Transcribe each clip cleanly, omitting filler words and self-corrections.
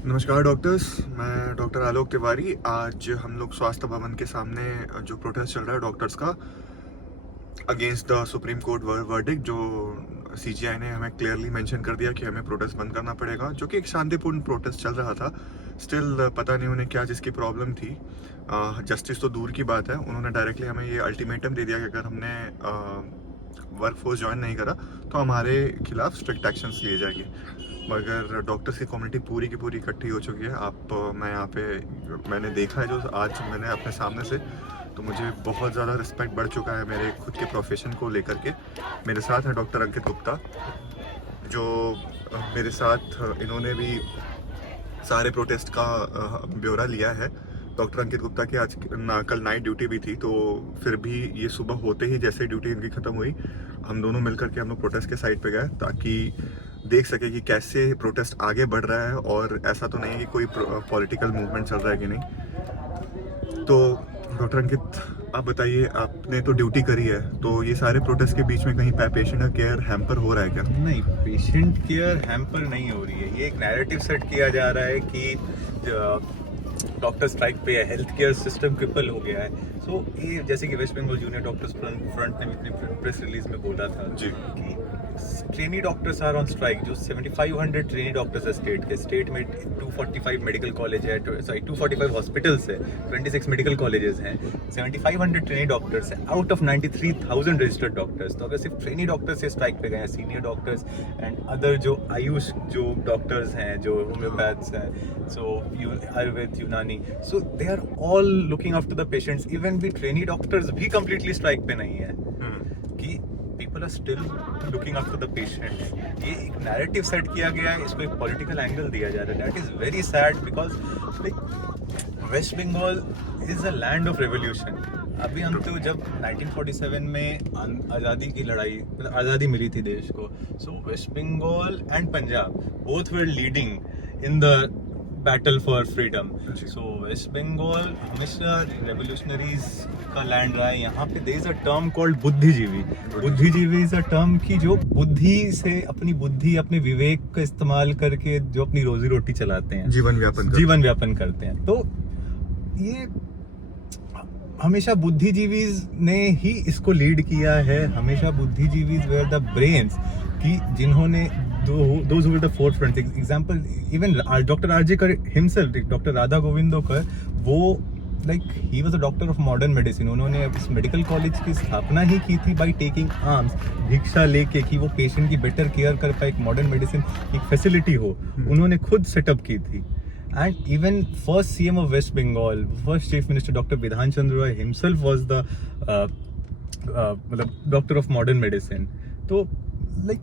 नमस्कार डॉक्टर्स, मैं डॉक्टर आलोक तिवारी। आज हम लोग स्वास्थ्य भवन के सामने जो प्रोटेस्ट चल रहा है डॉक्टर्स का against the supreme court verdict, जो सीजीआई ने हमें क्लियरली मेंशन कर दिया कि हमें प्रोटेस्ट बंद करना पड़ेगा, जो कि एक शांतिपूर्ण प्रोटेस्ट चल रहा था। स्टिल पता नहीं उन्हें क्या जिसकी प्रॉब्लम थी। जस्टिस तो दूर की बात है, उन्होंने डायरेक्टली हमें ये अल्टीमेटम दे दिया कि अगर हमने वर्कफोर्स ज्वाइन नहीं करा तो हमारे खिलाफ स्ट्रिक्ट एक्शंस लिए जाएंगे। मगर डॉक्टर्स की कम्युनिटी पूरी की पूरी इकट्ठी हो चुकी है। मैं यहाँ पे मैंने देखा है जो आज मैंने अपने सामने से, तो मुझे बहुत ज़्यादा रिस्पेक्ट बढ़ चुका है मेरे खुद के प्रोफेशन को लेकर के। मेरे साथ है डॉक्टर अंकित गुप्ता, जो मेरे साथ इन्होंने भी सारे प्रोटेस्ट का ब्यौरा लिया है। डॉक्टर अंकित गुप्ता की आज कल नाइट ड्यूटी भी थी, तो फिर भी ये सुबह होते ही जैसे ड्यूटी इनकी ख़त्म हुई, हम दोनों मिलकर के हम लोग प्रोटेस्ट के साइड पे गए ताकि देख सके कि कैसे प्रोटेस्ट आगे बढ़ रहा है। और ऐसा तो नहीं कि कोई पॉलिटिकल मूवमेंट चल रहा है कि नहीं। तो डॉक्टर अंकित, आप बताइए, आपने तो ड्यूटी करी है, तो ये सारे प्रोटेस्ट के बीच में कहीं पेशेंट का केयर हैम्पर हो रहा है क्या? नहीं, पेशेंट केयर हैम्पर नहीं हो रही है। ये एक नैरेटिव सेट किया जा रहा है कि डॉक्टर स्ट्राइक पे है, हेल्थ केयर सिस्टम क्रिपल हो गया है। सो ये जैसे कि West Bengal junior doctors front ने भी अपनी प्रेस रिलीज में बोला था जी कि trainee doctors are on strike. जो 7500 ट्रेनी डॉक्टर्स है स्टेट में 245 मेडिकल कॉलेज है, सॉरी 245 हॉस्पिटल्स है, 26 मेडिकल कॉलेजेस हैं, 7500 ट्रेनी डॉक्टर्स है आउट ऑफ 93,000 रजिस्टर्ड डॉक्टर्स। तो अगर सिर्फ ट्रेनी डॉक्टर्स से स्ट्राइक पे गए हैं, सीनियर डॉक्टर्स एंड अदर जो आयुष जो डॉक्टर्स हैं, जो होम्योपैथ्स हैं, so Ayurveda, Unani, so they are all looking after the patients. Even भी ट्रेनी डॉक्टर्स भी कंप्लीटली स्ट्राइक पे नहीं है कि people are still looking after the patient। ये एक नैरेटिव सेट किया गया है, इसको एक पॉलिटिकल एंगल दिया जा रहा है। That is very sad because like West Bengal is a land of revolution. अभी हम तो जब 1947 में आज़ादी की लड़ाई, मतलब आज़ादी मिली थी देश को, so West Bengal and Punjab both were leading in the battle for freedom. So West Bengal हमेशा रेवोल्यूशनरीज का लैंड रहा है। यहाँ पे there is a term called buddhijivi. Buddhijivi is a term की जो बुद्धि से, अपनी बुद्धि, अपने विवेक का इस्तेमाल करके जो अपनी रोजी रोटी चलाते हैं, जीवन व्यापन करते हैं। तो ये हमेशा बुद्धिजीवीज ने ही इसको लीड किया है। हमेशा बुद्धिजीवीज वेयर द ब्रेन्स, कि जिन्होंने those who were the forefront example, even Dr. Arjekar himself, Dr. Radha Govindokar, वो like he was a doctor of modern medicine। उन्होंने इस मेडिकल कॉलेज की स्थापना ही की थी बाई टेकिंग आर्म्स, भिक्षा लेके, कि वो पेशेंट की बेटर केयर कर पाए, एक मॉडर्न मेडिसिन एक फैसिलिटी हो, उन्होंने खुद सेटअप की थी। And even first CM of West Bengal, first chief minister doctor Bidhan Chandra Roy himself was the मतलब डॉक्टर ऑफ मॉडर्न मेडिसिन। तो लाइक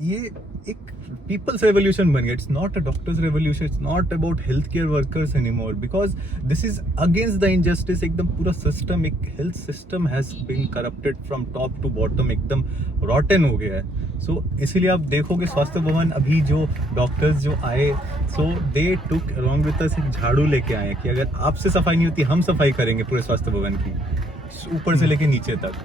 ये एक पीपल्स रेवोल्यूशन बन गया। It's not a doctors revolution, it's not about health care workers anymore, because this is against the injustice. एकदम पूरा system, एक health system has been corrupted from top to bottom, एकदम rotten हो गया है। सो इसीलिए आप देखोगे स्वास्थ्य भवन अभी जो डॉक्टर्स जो आए, सो दे टुक अलॉन्ग विद अस एक झाड़ू लेके आए कि अगर आपसे सफाई नहीं होती, हम सफाई करेंगे पूरे स्वास्थ्य भवन की, ऊपर से लेके नीचे तक।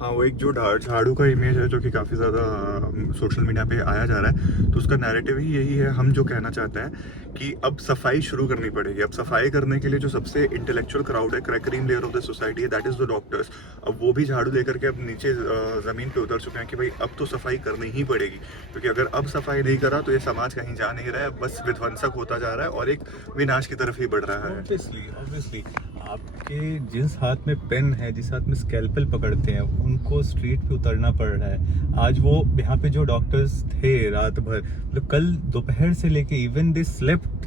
हाँ, वो एक जो झाड़ू का इमेज है जो कि काफ़ी ज़्यादा सोशल मीडिया पे आया जा रहा है, तो उसका नैरेटिव ही यही है। हम जो कहना चाहते हैं कि अब सफाई शुरू करनी पड़ेगी। अब सफाई करने के लिए जो सबसे इंटेलेक्चुअल क्राउड है, cream layer of the society है, दैट इज़ द डॉक्टर्स। अब वो भी झाड़ू लेकर के अब नीचे ज़मीन पे उतर चुके हैं कि भाई अब तो सफाई करनी ही पड़ेगी, क्योंकि अगर अब सफाई नहीं करा तो ये समाज कहीं जा नहीं रहा है, बस विध्वंसक होता जा रहा है और एक विनाश की तरफ ही बढ़ रहा है। ऑब्वियसली आपके जिस हाथ में पेन है, जिस हाथ में स्कैल्पेल पकड़ते हैं, उनको स्ट्रीट पे उतरना पड़ रहा है। आज वो यहाँ पे जो डॉक्टर्स थे रात भर, मतलब कल दोपहर से लेके, इवन दे स्लेप्ट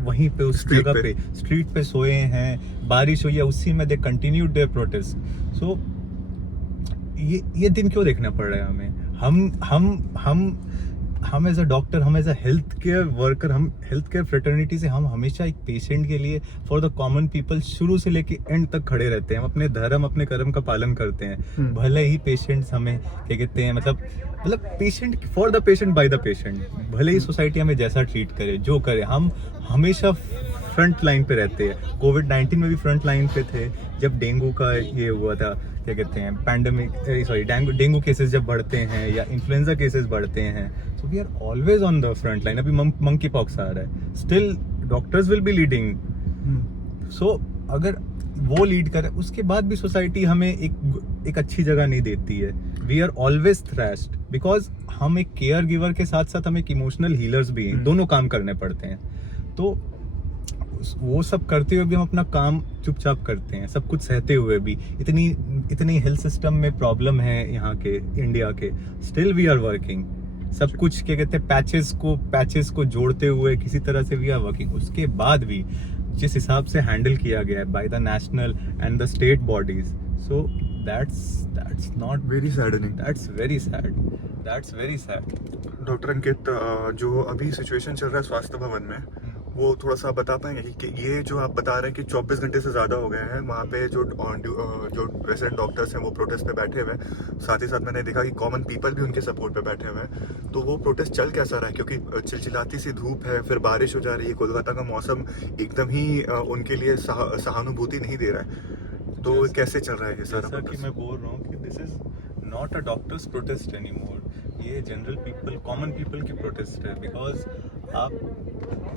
वहीं पे उस जगह पे स्ट्रीट पे सोए हैं। बारिश हुई है, उसी में they continued their protest. So ये दिन क्यों देखना पड़ रहा है हमें? हम एज अ डॉक्टर, हम as a health care worker, हम हेल्थ केयर फ्रेटर्निटी से हम हमेशा एक पेशेंट के लिए, फॉर द कॉमन पीपल, शुरू से लेके एंड तक खड़े रहते हैं। हम अपने धर्म, अपने कर्म का पालन करते हैं। भले ही पेशेंट्स हमें क्या कहते हैं, मतलब patient, for the patient by the patient. भले ही सोसाइटी हमें जैसा ट्रीट करे, जो करे, हम हमेशा फ्रंट लाइन पे रहते हैं। कोविड-19 में भी फ्रंट लाइन पे थे। जब डेंगू का ये हुआ था, क्या कहते हैं पैंडेमिक डेंगू केसेस जब बढ़ते हैं या इन्फ्लुएंजा केसेस बढ़ते हैं, so we are always on the front line. अभी मंकी पॉक्स आ रहा है, still doctors will be leading. So अगर वो लीड करे, उसके बाद भी सोसाइटी हमें एक अच्छी जगह नहीं देती है. We are always thrashed because हम एक केयर गिवर के साथ साथ हम एक इमोशनल हीलर्स भी हैं. दोनों काम करने पड़ते हैं. तो वो सब करते हुए भी हम अपना काम चुपचाप करते हैं, सब कुछ सहते हुए भी. इतनी हेल्थ सिस्टम में प्रॉब्लम है यहाँ के इंडिया के, स्टिल वी आर वर्किंग. सब कुछ क्या कहते हैं पैचेस को जोड़ते हुए किसी तरह से वी आर वर्किंग. उसके बाद भी जिस हिसाब से हैंडल किया गया है by the national and the state bodies, so that's not very saddening. That's very sad. Doctor Ankit, जो अभी सिचुएशन चल रहा है स्वास्थ्य भवन में, वो थोड़ा सा बता पाएंगे कि ये जो आप बता रहे हैं कि 24 घंटे से ज़्यादा हो गए हैं वहाँ पे जो रेसिडेंट डॉक्टर्स हैं वो प्रोटेस्ट पे बैठे हुए हैं. साथ ही साथ मैंने देखा कि कॉमन पीपल भी उनके सपोर्ट पे बैठे हुए हैं. तो वो प्रोटेस्ट चल कैसा रहा है? क्योंकि चिलचिलाती सी धूप है, फिर बारिश हो जा रही है, कोलकाता का मौसम एकदम ही उनके लिए सहानुभूति नहीं दे रहा है. तो कैसे चल रहा है ये सारा? जैसा कि मैं बोल रहा हूँ कि this is not a doctors protest anymore. ये जनरल पीपल, कॉमन पीपल की प्रोटेस्ट है. बिकॉज आप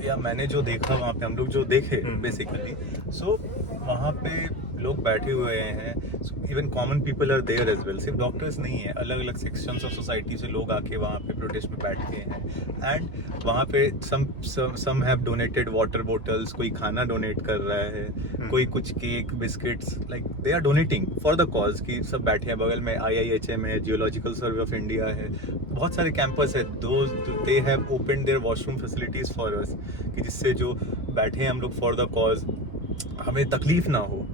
या मैंने जो देखा वहाँ पे, हम लोग जो देखे बेसिकली, सो वहाँ पे लोग बैठे हुए हैं. Even common people are there as well. सिर्फ डॉक्टर्स नहीं है, अलग अलग सेक्शंस ऑफ सोसाइटी से लोग आके वहाँ पे प्रोटेस्ट में बैठ गए हैं. एंड वहाँ पे some have donated water bottles, कोई खाना डोनेट कर रहा है, कोई कुछ cake biscuits, like they are donating for the cause. की सब बैठे हैं. बगल में IIHM है, जियोलॉजिकल सर्वे ऑफ इंडिया है, बहुत सारे कैंपस है. They have open there washroom facilities for us, कि जिससे जो बैठे हैं हम लोग फॉर द कॉज, हमें तकलीफ ना हो.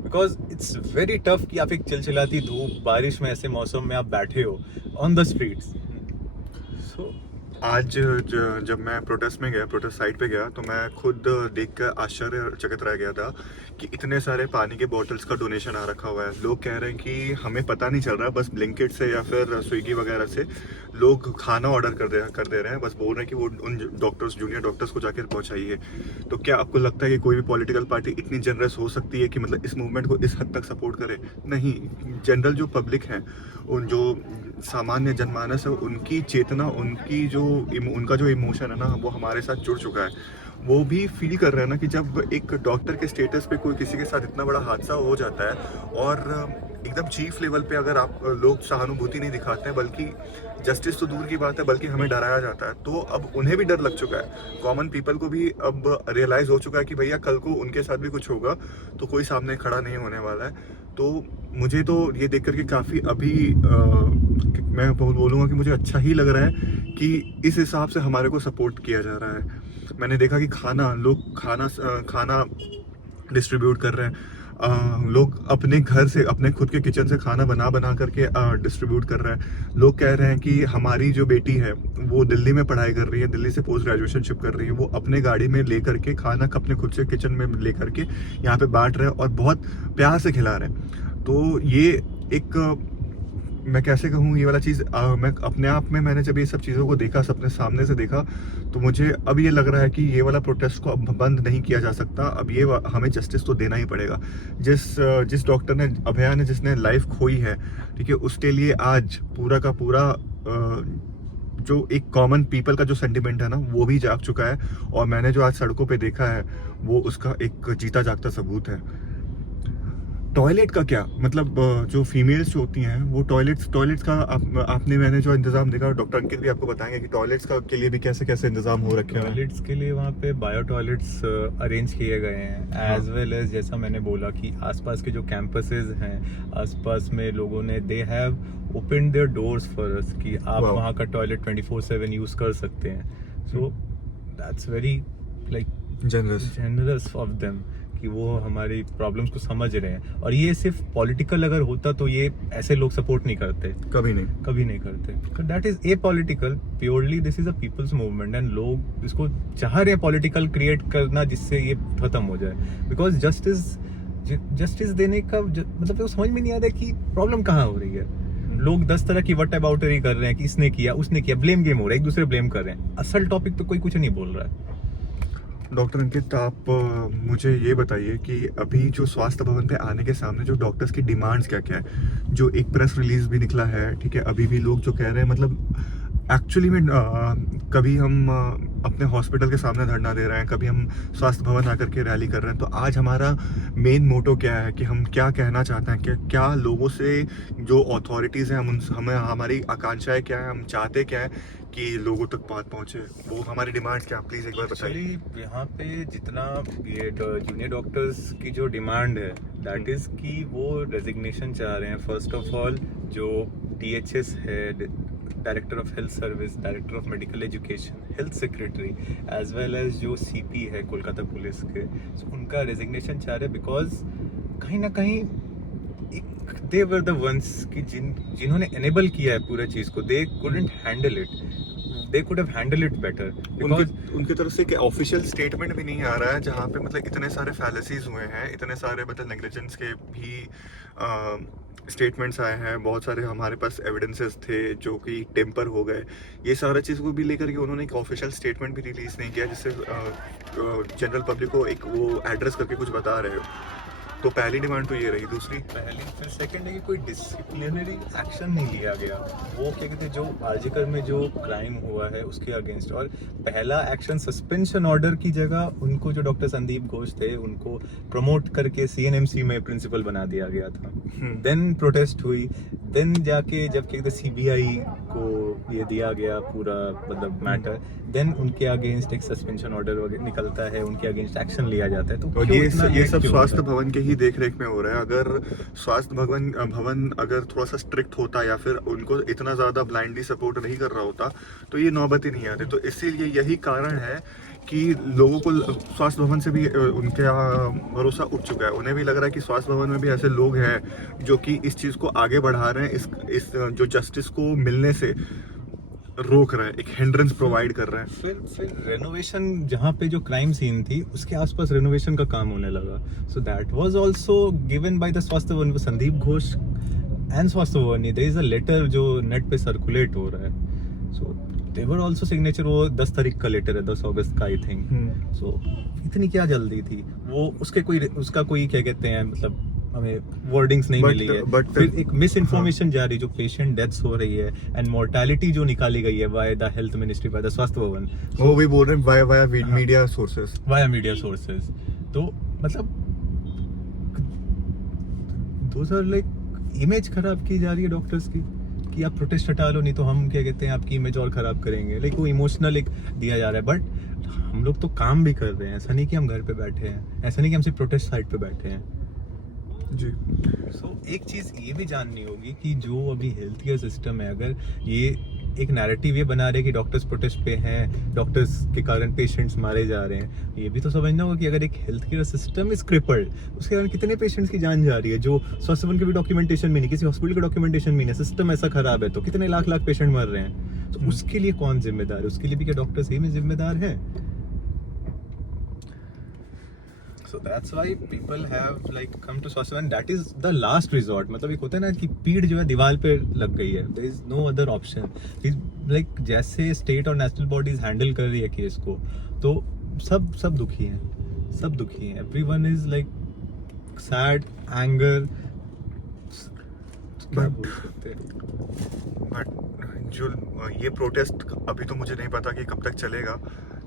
बिकॉज इट्स वेरी टफ कि आप एक चिलचिलाती धूप बारिश में ऐसे मौसम में आप बैठे हो ऑन द स्ट्रीट्स. सो आज जब मैं प्रोटेस्ट साइट पे गया, तो मैं खुद देखकर आश्चर्यचकित रह गया था कि इतने सारे पानी के बॉटल्स का डोनेशन आ रखा हुआ है. लोग कह रहे हैं कि हमें पता नहीं चल रहा, बस ब्लिंकिट से या फिर स्विगी वगैरह से लोग खाना ऑर्डर कर दे रहे हैं. बस बोल रहे हैं कि वो उन डॉक्टर्स, जूनियर डॉक्टर्स को जाकर पहुंचाइए. तो क्या आपको लगता है कि कोई भी पॉलिटिकल पार्टी इतनी जनरस हो सकती है कि मतलब इस मूवमेंट को इस हद तक सपोर्ट करे? नहीं. जनरल जो पब्लिक है, उन जो सामान्य जनमानस है, उनकी चेतना, उनका जो इमोशन है ना, वो हमारे साथ जुड़ चुका है. वो भी फील कर रहे हैं ना कि जब एक डॉक्टर के स्टेटस पे कोई किसी के साथ इतना बड़ा हादसा हो जाता है और एकदम चीफ लेवल पे अगर आप लोग सहानुभूति नहीं दिखाते हैं, बल्कि जस्टिस तो दूर की बात है, बल्कि हमें डराया जाता है, तो अब उन्हें भी डर लग चुका है. कॉमन पीपल को भी अब रियलाइज हो चुका है कि भैया कल को उनके साथ भी कुछ होगा तो कोई सामने खड़ा नहीं होने वाला है. तो मुझे तो ये देख करके काफ़ी अभी मैं बोलूँगा कि मुझे अच्छा ही लग रहा है कि इस हिसाब से हमारे को सपोर्ट किया जा रहा है. मैंने देखा कि लोग खाना डिस्ट्रीब्यूट कर रहे हैं. लोग अपने घर से, अपने खुद के किचन से खाना बना करके डिस्ट्रीब्यूट कर रहे हैं. लोग कह रहे हैं कि हमारी जो बेटी है वो दिल्ली में पढ़ाई कर रही है, दिल्ली से पोस्ट ग्रेजुएशनशिप कर रही है, वो अपने गाड़ी में ले करके खाना अपने खुद से किचन में ले करके यहाँ पे बांट रहे हैं और बहुत प्यार से खिला रहे हैं. तो ये एक, मैं कैसे कहूँ, ये वाला चीज़ मैं अपने आप में, मैंने जब ये सब चीज़ों को देखा, अपने सामने से देखा, तो मुझे अब ये लग रहा है कि ये वाला प्रोटेस्ट को अब बंद नहीं किया जा सकता. अब ये हमें जस्टिस तो देना ही पड़ेगा. जिस डॉक्टर ने, अभया ने, जिसने लाइफ खोई है, ठीक है, उसके लिए आज पूरा का पूरा जो एक कॉमन पीपल का जो सेंटिमेंट है ना, वो भी जाग चुका है. और मैंने जो आज सड़कों पे देखा है वो उसका एक जीता जागता सबूत है. टॉयलेट का क्या मतलब, जो फीमेल्स जो होती हैं वो टॉयलेट्स का आपने, मैंने जो इंतजाम देखा, डॉक्टर अंकित भी आपको बताएंगे कि टॉयलेट्स का के लिए भी कैसे कैसे इंतजाम हो रखे हैं. टॉयलेट्स के लिए वहाँ पे बायो टॉयलेट्स अरेंज किए गए हैं, एज वेल एज जैसा मैंने बोला कि आसपास के जो कैंपसेस हैं, आसपास में लोगों ने, they have open there doors for us कि आप वहाँ का टॉयलेट 24/7 यूज़ कर सकते हैं. So that's very like generous of them कि वो हमारी प्रॉब्लम्स को समझ रहे हैं. और ये सिर्फ पॉलिटिकल अगर होता तो ये ऐसे लोग सपोर्ट नहीं करते, कभी नहीं करते. तो that is a political, purely this is a people's movement, and लोग इसको चाह रहे हैं पॉलिटिकल क्रिएट करना जिससे ये खत्म हो जाए. बिकॉज जस्टिस देने का मतलब वो समझ में नहीं आ रहा है कि प्रॉब्लम कहाँ हो रही है. लोग 10 तरह की वट अबाउटरी कर रहे हैं कि इसने किया, उसने किया, ब्लेम गेम हो रहा है, एक दूसरे ब्लेम कर रहे हैं. असल टॉपिक तो कोई कुछ नहीं बोल रहा है. डॉक्टर अंकित, आप मुझे ये बताइए कि अभी जो स्वास्थ्य भवन पे आने के सामने जो डॉक्टर्स की डिमांड्स क्या क्या है। जो एक प्रेस रिलीज भी निकला है, ठीक है, अभी भी लोग जो कह रहे हैं, मतलब एक्चुअली में कभी हम अपने हॉस्पिटल के सामने धरना दे रहे हैं, कभी हम स्वास्थ्य भवन आकर के रैली कर रहे हैं। तो आज हमारा मेन मोटो क्या है कि हम क्या कहना चाहते हैं, कि क्या लोगों से जो अथॉरिटीज़ हैं हमें हमारी आकांक्षाएं क्या है, हम चाहते क्या है कि लोगों तक बात पहुंचे, वो हमारी डिमांड्स क्या, प्लीज़ एक बार बताइए। एक्चुअली यहाँ पे जितना ये जूनियर डॉक्टर्स की जो डिमांड है दैट इज कि वो रेजिग्नेशन चाह रहे हैं। फर्स्ट ऑफ ऑल जो DHS है, director of health service, director of medical education, health secretary, as well as जो CP है कोलकाता पुलिस के, so उनका रेजिग्नेशन चाह रहे हैं बिकॉज कहीं ना कहीं एक दे वर द वंस कि जिन्होंने एनेबल किया है पूरा चीज को, they couldn't handle it, they could have handle it better. उनकी तरफ से ऑफिशियल स्टेटमेंट भी नहीं आ रहा है, जहाँ पे मतलब इतने सारे फैलेसीज हुए हैं, इतने सारे मतलब नेग्लिजेंस के भी स्टेटमेंट्स आए हैं, बहुत सारे हमारे पास एविडेंसेस थे जो कि टेम्पर हो गए। ये सारा चीज़ को भी लेकर के उन्होंने एक ऑफिशियल स्टेटमेंट भी रिलीज नहीं किया, जिससे जनरल पब्लिक को एक वो एड्रेस करके कुछ बता रहे हो। तो पहली डिमांड तो ये रही। दूसरी, पहली, फिर सेकंड है कि कोई डिसिप्लिनरी एक्शन नहीं लिया गया। वो क्या कहते हैं, जो आर्जिकर में जो क्राइम हुआ है उसके अगेंस्ट, और पहला एक्शन सस्पेंशन ऑर्डर की जगह उनको, जो डॉक्टर संदीप घोष थे, उनको प्रमोट करके CNMC में प्रिंसिपल बना दिया गया था। देन प्रोटेस्ट हुई, देन जाके जब कहते CBI को ये दिया गया पूरा मतलब मैटर, देन उनके अगेंस्ट एक सस्पेंशन ऑर्डर निकलता है, उनके अगेंस्ट एक्शन लिया जाता है। तो और ये सब स्वास्थ्य भवन के ही देख रेख में हो रहा है। अगर स्वास्थ्य भवन अगर थोड़ा सा स्ट्रिक्ट होता या फिर उनको इतना ज्यादा ब्लाइंडली सपोर्ट नहीं कर रहा होता तो ये नौबत ही नहीं आती। तो इसीलिए यही कारण है कि लोगों को स्वास्थ्य भवन से भी उनका भरोसा उठ चुका है। उन्हें भी लग रहा है कि स्वास्थ्य भवन में भी ऐसे लोग हैं जो कि इस चीज को आगे बढ़ा रहे हैं, इस जो जस्टिस को मिलने से रोक रहे हैं, एक हिंड्रेंस प्रोवाइड कर रहे हैं। फिर रेनोवेशन, जहाँ पे जो क्राइम सीन थी उसके आसपास रेनोवेशन का काम होने लगा। So that was also given by the स्वास्थ्य भवन, संदीप घोष एंड स्वास्थ्य भवन। देयर इज अ लेटर जो नेट पे सर्कुलेट हो रहा है। सो दे वर आल्सो सिग्नेचर, वो 10 तारीख का लेटर है, 10 अगस्त का आई थिंक। सो इतनी क्या जल्दी थी वो, उसका कोई क्या कहते हैं, मतलब हमें वर्डिंग्स नहीं मिली है। फिर एक मिस इन्फॉर्मेशन जा रही, जो पेशेंट डेथ्स हो रही है एंड मोर्टेलिटी जो निकाली गई है by the health ministry, by the स्वास्थ्य भवन, वो भी बोल रहे हैं via media sources, via media sources. तो मतलब दोस आर लाइक इमेज खराब की जा रही है डॉक्टर्स की, कि आप प्रोटेस्ट हटा लो, नहीं तो हम क्या कहते हैं आपकी इमेज और खराब करेंगे। लाइक वो इमोशनल एक दिया जा रहा है। बट हम लोग तो काम भी कर रहे हैं, ऐसा नहीं कि हम घर पे बैठे हैं, ऐसा नहीं कि हम सिर्फ प्रोटेस्ट साइट पे बैठे हैं जी। एक चीज ये भी जाननी होगी कि जो अभी हेल्थ केयर सिस्टम है, अगर ये एक नैरेटिव ये बना रहे कि डॉक्टर्स प्रोटेस्ट पे हैं, डॉक्टर्स के कारण पेशेंट्स मारे जा रहे हैं, ये भी तो समझना होगा कि अगर एक health care system is crippled, उसके कारण कितने पेशेंट्स की जान जा रही है, जो स्वास्थ्य भवन के भी डॉक्यूमेंटेशन में नहीं, किसी हॉस्पिटल का डॉक्यूमेंटेशन में नहीं, सिस्टम ऐसा खराब है, तो कितने लाख पेशेंट मर रहे हैं। तो उसके लिए कौन जिम्मेदार है? उसके लिए भी क्या डॉक्टर्स ही में जिम्मेदार है? So that's why people have like come to स्वास्थ्य, and that is the last resort। मतलब एक होता है ना कि पीठ जो है दीवार पे लग गई है, there is no other option। like जैसे स्टेट और नेशनल बॉडीज हैंडल कर रही है केस को, तो सब दुखी हैं, everyone is like sad, anger। But जो ये प्रोटेस्ट अभी तो मुझे नहीं पता कि कब तक चलेगा,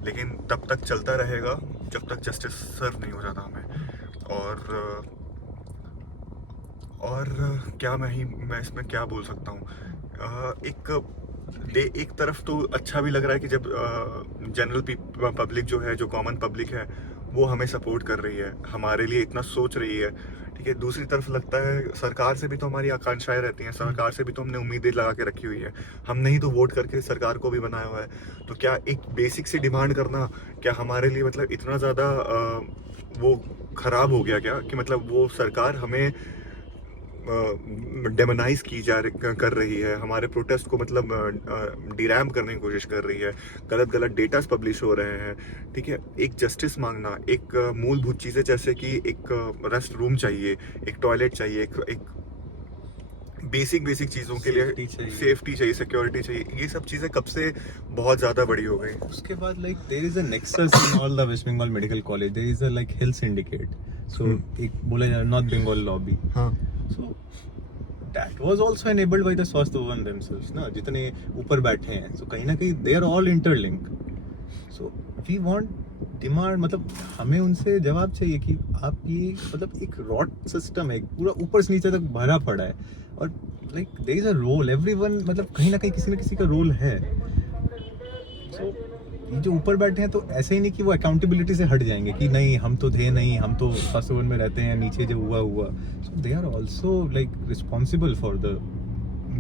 लेकिन तब तक चलता रहेगा जब तक जस्टिस सर्व नहीं हो जाता हमें। और क्या मैं इसमें क्या बोल सकता हूँ। एक तरफ तो अच्छा भी लग रहा है कि जब जनरल पब्लिक जो है, जो कॉमन पब्लिक है, वो हमें सपोर्ट कर रही है, हमारे लिए इतना सोच रही है, ठीक है। दूसरी तरफ लगता है सरकार से भी तो हमारी आकांक्षाएं रहती हैं, सरकार से भी तो हमने उम्मीदें लगा के रखी हुई है, हमने ही तो वोट करके सरकार को भी बनाया हुआ है। तो क्या एक बेसिक सी डिमांड करना क्या हमारे लिए मतलब इतना ज़्यादा वो खराब हो गया क्या, कि मतलब वो सरकार हमें डेमोनाइज कर रही है, हमारे प्रोटेस्ट को मतलब डिरैम करने की कोशिश कर रही है, गलत डेटास पब्लिश हो रहे हैं, ठीक है। एक जस्टिस मांगना, एक मूलभूत चीज़ें जैसे कि एक रेस्ट रूम चाहिए, एक टॉयलेट चाहिए, बेसिक चीज़ों के Safety लिए चाहिए। सेफ्टी चाहिए, सिक्योरिटी चाहिए, ये सब चीज़ें कब से बहुत ज़्यादा बड़ी हो गई। उसके बाद like there is a nexus in all the West Bengal Medical College. There is a like health syndicate. So एक बोला जाए North Bengal lobby. हाँ, So that was also enabled by the Swasthya Bhavan themselves ना, जितने ऊपर बैठे हैं. So कहीं ना कहीं they are all interlinked. So we want demand, मतलब हमें उनसे जवाब चाहिए कि आप ये मतलब एक रॉट सिस्टम है, पूरा ऊपर से नीचे तक भरा पड़ा है और like there is a role, everyone मतलब कहीं ना कहीं किसी न किसी का रोल है. सो ये जो ऊपर बैठे हैं तो ऐसे ही नहीं कि वो अकाउंटेबिलिटी से हट जाएंगे कि नहीं हम तो थे नहीं, हम तो फर्स्ट वन में रहते हैं, नीचे जो हुआ. So they are also like responsible for the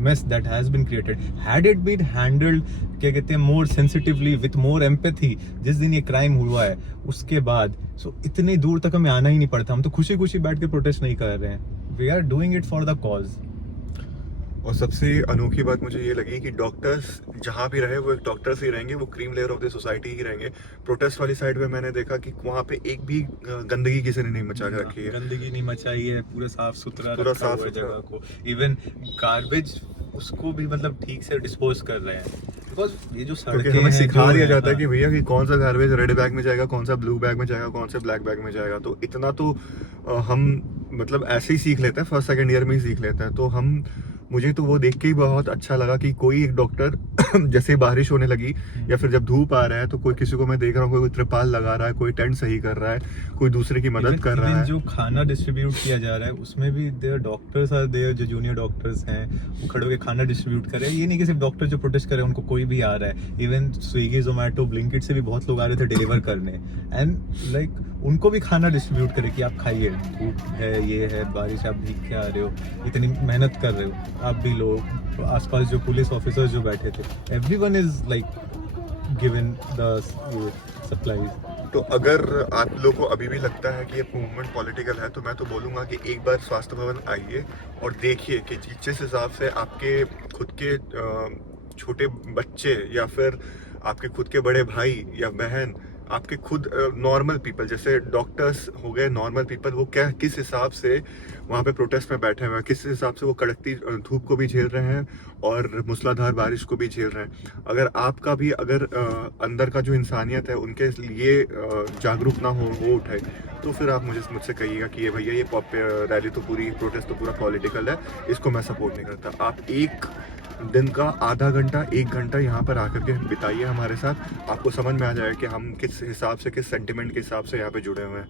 mess that has been created. Had it been handled क्या कहते हैं more sensitively with more empathy, जिस दिन ये क्राइम हुआ है उसके बाद, so इतने दूर तक हमें आना ही नहीं पड़ता. हम तो खुशी खुशी बैठ के प्रोटेस्ट नहीं कर रहे हैं. We are doing it for the cause. और सबसे अनोखी बात मुझे ये लगी कि डॉक्टर्स जहाँ भी रहे वो एक डॉक्टर्स ही रहेंगे, वो cream layer of the society ही रहेंगे. प्रोटेस्ट वाली साइड पे मैंने देखा कि वहाँ पे एक भी गंदगी किसी ने नहीं मचा के रखी है. गंदगी नहीं मचाई है, पूरा साफ सुथरा पूरा रखा साफ हुआ है सुथरा. जगह को. इवन गार्बेज उसको भी मतलब ठीक से डिस्पोज कर रहे हैं. बिकॉज ये जो क्योंकि सड़कें हमें हैं सिखा जो दिया हैं, जाता है हाँ, कि भैया कि कौन सा गार्बेज रेड बैग में जाएगा, कौन सा ब्लू बैग में जाएगा, कौन सा ब्लैक बैग में जाएगा. तो इतना तो हम मतलब ऐसे ही सीख लेते हैं, फर्स्ट सेकंड ईयर में ही सीख लेते हैं. तो मुझे तो वो देख के ही बहुत अच्छा लगा कि कोई एक डॉक्टर जैसे बारिश होने लगी या फिर जब धूप आ रहा है तो कोई किसी को मैं देख रहा हूँ, कोई त्रिपाल लगा रहा है, कोई टेंट सही कर रहा है, कोई दूसरे की मदद कर रहा है. जो खाना डिस्ट्रीब्यूट किया जा रहा है उसमें भी देयर डॉक्टर्स आर देयर, जो जूनियर डॉक्टर्स हैं वो खड़े होकर खाना डिस्ट्रीब्यूट कर रहे हैं. ये नहीं कि सिर्फ डॉक्टर जो प्रोटेस्ट कर रहे हैं उनको कोई भी आ रहा है. इवन स्विगी, जोमेटो, ब्लिंकिट से भी बहुत लोग आ रहे थे डिलीवर करने, एंड लाइक उनको भी खाना डिस्ट्रीब्यूट करे कि आप खाइए, धूप है, ये है, बारिश, आप भीग के आ रहे हो, इतनी मेहनत कर रहे हो, आप भी लोग आसपास जो पुलिस ऑफिसर्स जो बैठे थे, everyone is like given the supplies. तो अगर आप लोगों को अभी भी लगता है कि ये मूवमेंट पॉलिटिकल है तो मैं तो बोलूँगा कि एक बार स्वास्थ्य भवन आइए और देखिए कि जिस हिसाब से आपके खुद के छोटे बच्चे या फिर आपके खुद के बड़े भाई या बहन, आपके खुद नॉर्मल पीपल जैसे डॉक्टर्स हो गए, नॉर्मल पीपल, वो क्या किस हिसाब से वहाँ पे प्रोटेस्ट में बैठे हुए हैं, किस हिसाब से वो कड़कती धूप को भी झेल रहे हैं और मूसलाधार बारिश को भी झेल रहे हैं. अगर आपका भी अगर अंदर का जो इंसानियत है उनके लिए जागरूक ना हो उठे तो फिर आप मुझसे कहिएगा कि ये भैया ये रैली तो पूरी, प्रोटेस्ट तो पूरा पॉलिटिकल है, इसको मैं सपोर्ट नहीं करता. आप एक दिन का आधा घंटा, एक घंटा यहाँ पर आकर के बिताइए हमारे साथ, आपको समझ में आ जाएगा कि हम किस हिसाब से, किस सेंटिमेंट के हिसाब से यहाँ पे जुड़े हुए हैं.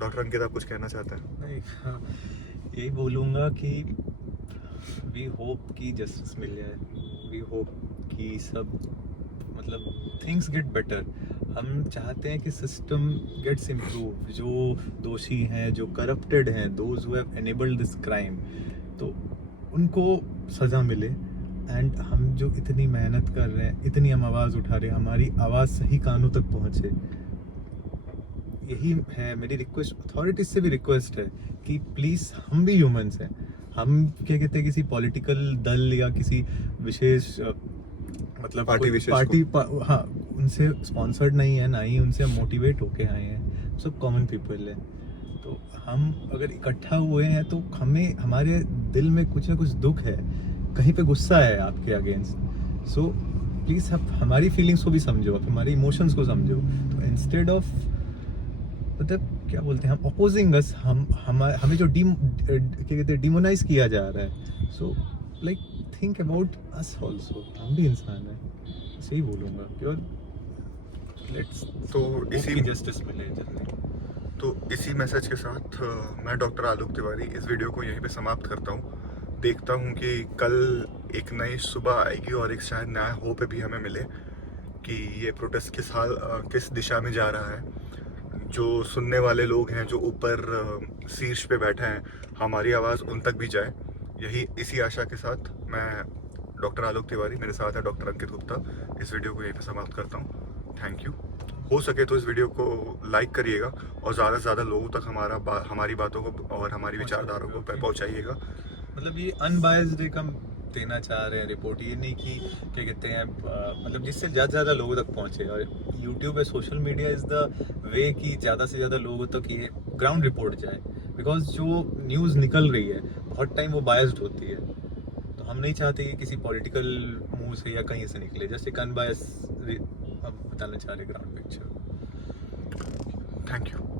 डॉक्टर अंकित, आप कुछ कहना चाहते हैं? हाँ, यही बोलूँगा कि वी होप कि जस्टिस मिल जाए, वी होप कि सब मतलब थिंग्स गेट बेटर. हम चाहते हैं कि सिस्टम गेट्स इम्प्रूव. जो दोषी हैं, जो करप्टेड हैं, those who have enabled this crime, तो उनको सज़ा मिले. एंड हम जो इतनी मेहनत कर रहे हैं, इतनी हम आवाज़ उठा रहे हैं, हमारी आवाज़ सही कानों तक पहुँचे. यही है मेरी रिक्वेस्ट. अथॉरिटीज से भी रिक्वेस्ट है कि प्लीज़, हम भी ह्यूमंस हैं. हम क्या कहते हैं, किसी पॉलिटिकल दल या किसी विशेष मतलब पार्टी हाँ, उनसे स्पॉन्सर्ड नहीं है, ना ही उनसे मोटिवेट होके आए हैं. सब कॉमन पीपल है. तो हम अगर इकट्ठा हुए हैं तो हमें, हमारे दिल में कुछ ना कुछ दुख है, कहीं पे गुस्सा है आपके अगेंस्ट. सो प्लीज़ आप हमारी फीलिंग्स को भी समझो, आप हमारी इमोशंस को समझो. तो इंस्टेड ऑफ मतलब क्या बोलते हैं, हम अपोजिंग अस, हमें जो क्या कहते हैं, डिमोनाइज किया जा रहा है. So like think about us also, हम भी इंसान हैं. सही बोलूँगा कि और लेट्स तो इसी जस्टिस मिले जल्दी. तो इसी मैसेज के साथ मैं डॉक्टर आलोक तिवारी इस वीडियो को यहीं पे समाप्त करता हूँ. देखता हूँ कि कल एक नई सुबह आएगी और एक शायद नया होप भी हमें मिले कि ये प्रोटेस्ट किस दिशा में जा रहा है. जो सुनने वाले लोग हैं, जो ऊपर शीर्ष पे बैठे हैं, हमारी आवाज़ उन तक भी जाए. इसी आशा के साथ मैं डॉक्टर आलोक तिवारी, मेरे साथ है डॉक्टर अंकित गुप्ता, इस वीडियो को यहीं पे समाप्त करता हूँ. Thank you. हो सके तो इस वीडियो को लाइक करिएगा और ज़्यादा से ज़्यादा लोगों तक हमारी बातों को और हमारी विचारधारा को पहुँचाइएगा. मतलब ये अनबायस्ड एक हम देना चाह रहे हैं रिपोर्ट, ये नहीं कि क्या कहते हैं मतलब जिससे ज़्यादा से ज़्यादा लोगों तक पहुँचे. और यूट्यूब पे social media is the way कि ज़्यादा से ज़्यादा लोगों तक ये ग्राउंड रिपोर्ट जाए. बिकॉज जो न्यूज़ निकल रही है बहुत टाइम वो बायस्ड होती है, तो हम नहीं चाहते कि किसी पॉलिटिकल मूव से या कहीं से निकले, जस्ट एक अनबायस हम बताना चाह रहे ग्राउंड पिक्चर। Thank you.